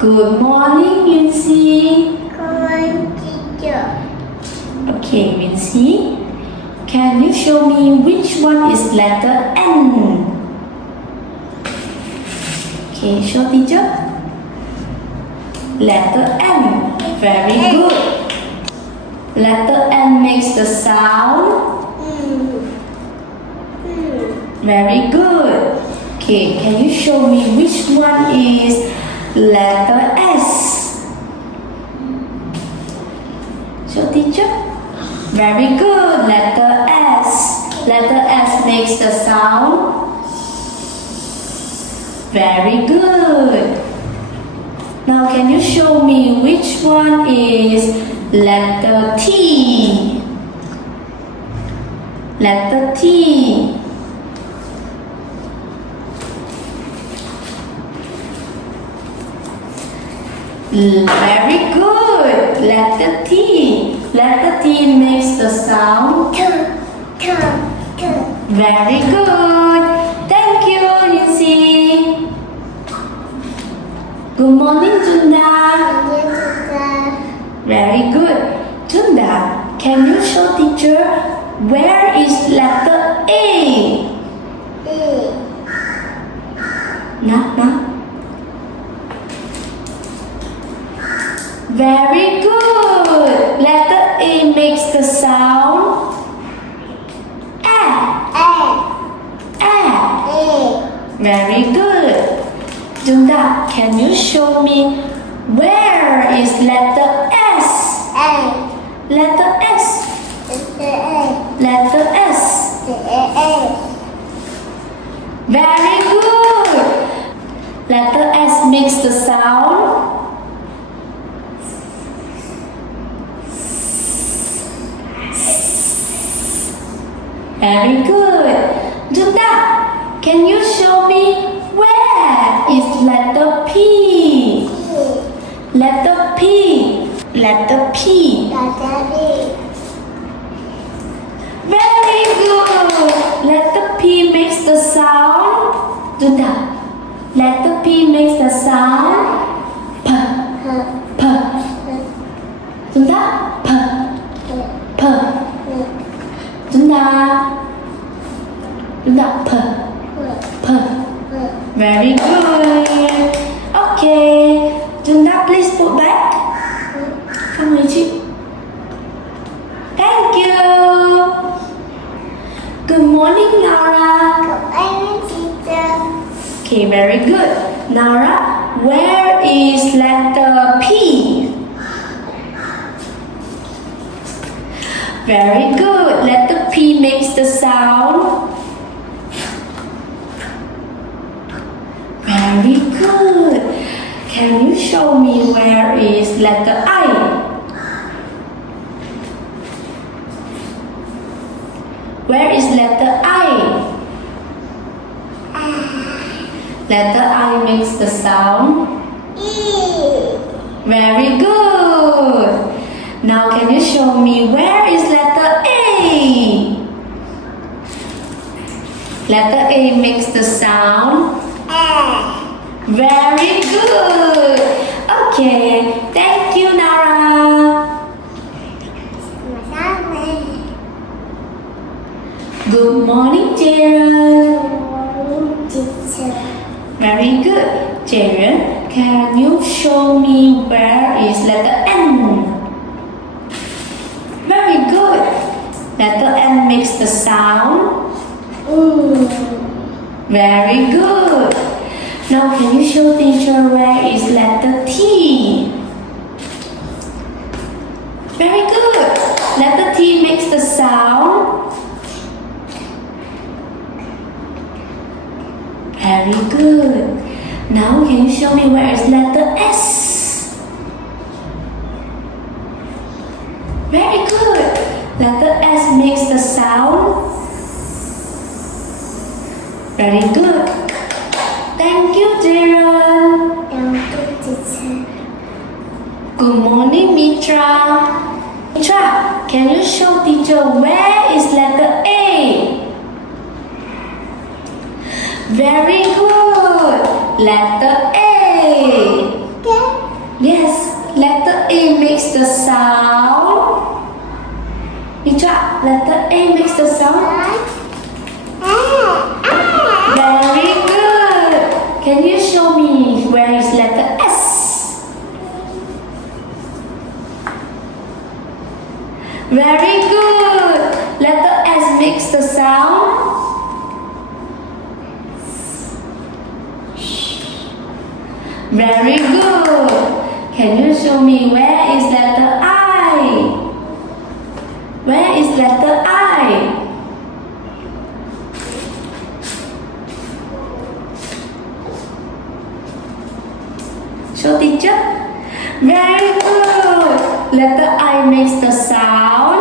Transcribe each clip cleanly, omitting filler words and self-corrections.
Good morning, Wincy. Good teacher. Okay, Wincy. Can you show me which one is letter N? Okay, show teacher. Letter N. Very good. Letter N makes the sound. Very good. Okay, can you show me which one is letter S? Show teacher. Very good. Letter S. Letter S makes the sound. Very good. Now can you show me which one is letter T? Letter T. Very good. Letter T. Letter T makes the sound. Very good. Thank you, Lindsay. Good morning, Junda. Very good. Junda, can you show teacher where is letter A? Nah. Very good. Letter A makes the sound A. Very good. Junda, can you show me where is letter S? Letter S. Letter S. Very good. Letter S makes the sound Very good. Junda, can you show me where is letter P? Letter P. Letter P. Very good. Letter P makes the sound. Junda, letter P makes the sound P. Junda, P. Junda, P. Very good. Okay, Junda, please put back. Come with you. Thank you. Good morning, Nara. Okay, very good. Nara, where is letter P? Very good. Letter P makes the sound. Very good. Can you show me where is letter I? Where is letter I? Letter I makes the sound. Very good. Now can you show me where is letter A? Letter A makes the sound. Very good. Okay, thank you, Nara. Good morning, Jaren. Very good. Jaren, can you show me where is letter N? Very good. Letter N makes the sound. Very good. Now can you show teacher where is letter T? Very good. Letter T makes the sound. Very good. Now can you show me where is letter S? Very good. Letter S makes the sound. Very good. Thank you, Jaren. Good morning, Mitra. Mitra, can you show teacher where is letter A? Very good. Letter A. Yes, letter A makes the sound. Mitra, letter A makes the sound. Very good. Can you show me where is letter S? Very good. Letter S makes the sound. Very good. Can you show me where is letter I? Where is letter I? Show teacher. Very good. Letter I makes the sound.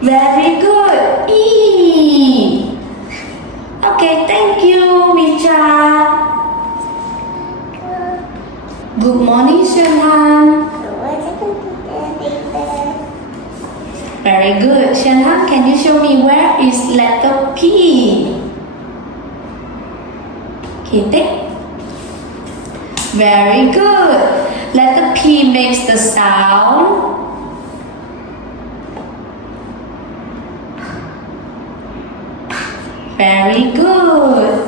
Very good. E. Okay, thank you, Mitra. Good morning, Shenhan. Very good. Shenhan, can you show me where is letter P? Okay, take. Very good. Letter P makes the sound. Very good.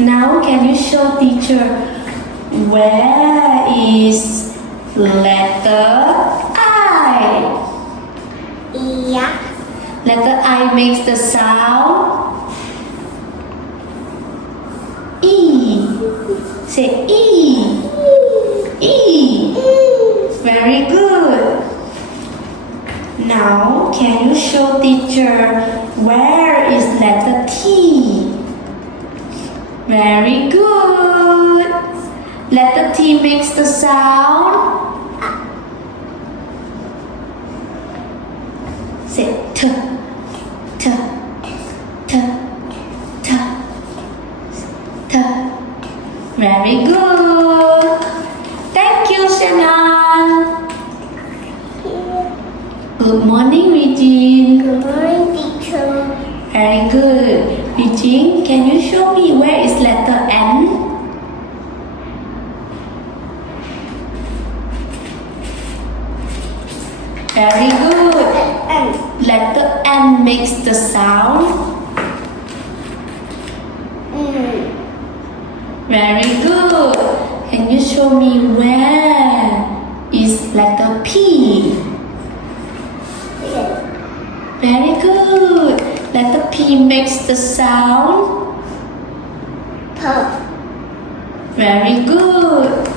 Now can you show teacher where is letter I? Yeah. Letter I makes the sound E. Say E. E. Very good. Now can you show teacher where is letter T? Very good. Letter T makes the sound. Say T. T. T. T. T. Very good. Thank you, Shannon. Good morning, Regine. Good morning, teacher. Very good. Regine, can you show me where is letter N? Very good. Letter N makes the sound. Very good. Can you show me where is letter P? Very good. Letter P makes the sound. Very good.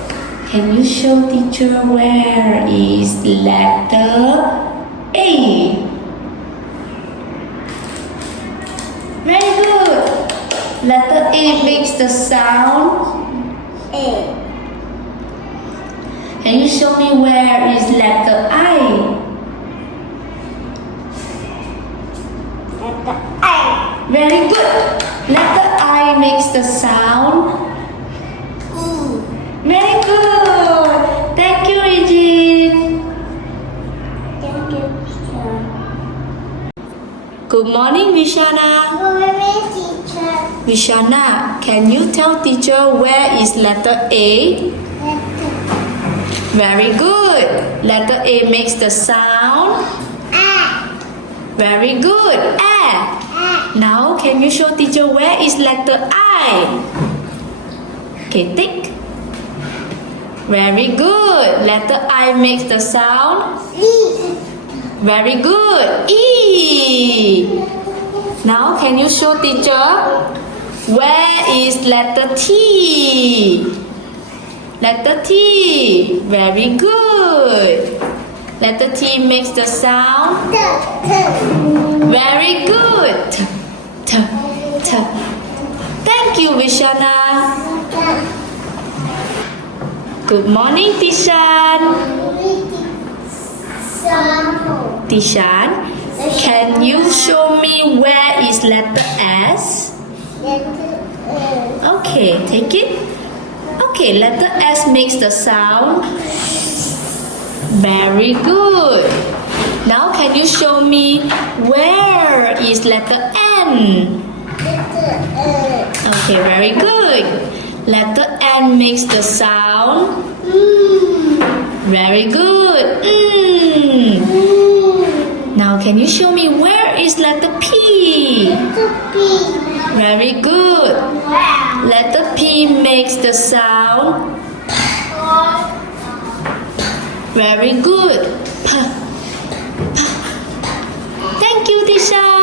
Can you show teacher where is letter A? Very good. Letter A makes the sound. A. Can you show me where is letter I? Letter I. Very good. Letter I makes the sound. E. Very good. Thank you, Regine. Thank you, teacher. Good morning, Vishana. Good morning, teacher. Vishana, can you tell teacher where is letter A? Letter Very good. Letter A makes the sound. A. Very good. A. Now, can you show teacher where is letter I? Okay, tick. Very good. Letter I makes the sound. E. Very good. E. Now, can you show teacher where is letter T? Letter T. Very good. Letter T makes the sound. T. Very good. T. T. T. Thank you, Vishana. Good morning, Tishan. Tishan, can you show me where is letter S? Okay, take it. Okay, letter S makes the sound. Very good. Now can you show me where is letter N? Okay, very good. Letter N makes the sound. Very good. Now can you show me where is letter P? Very good. Letter P makes the sound. Very good. Thank you, teacher.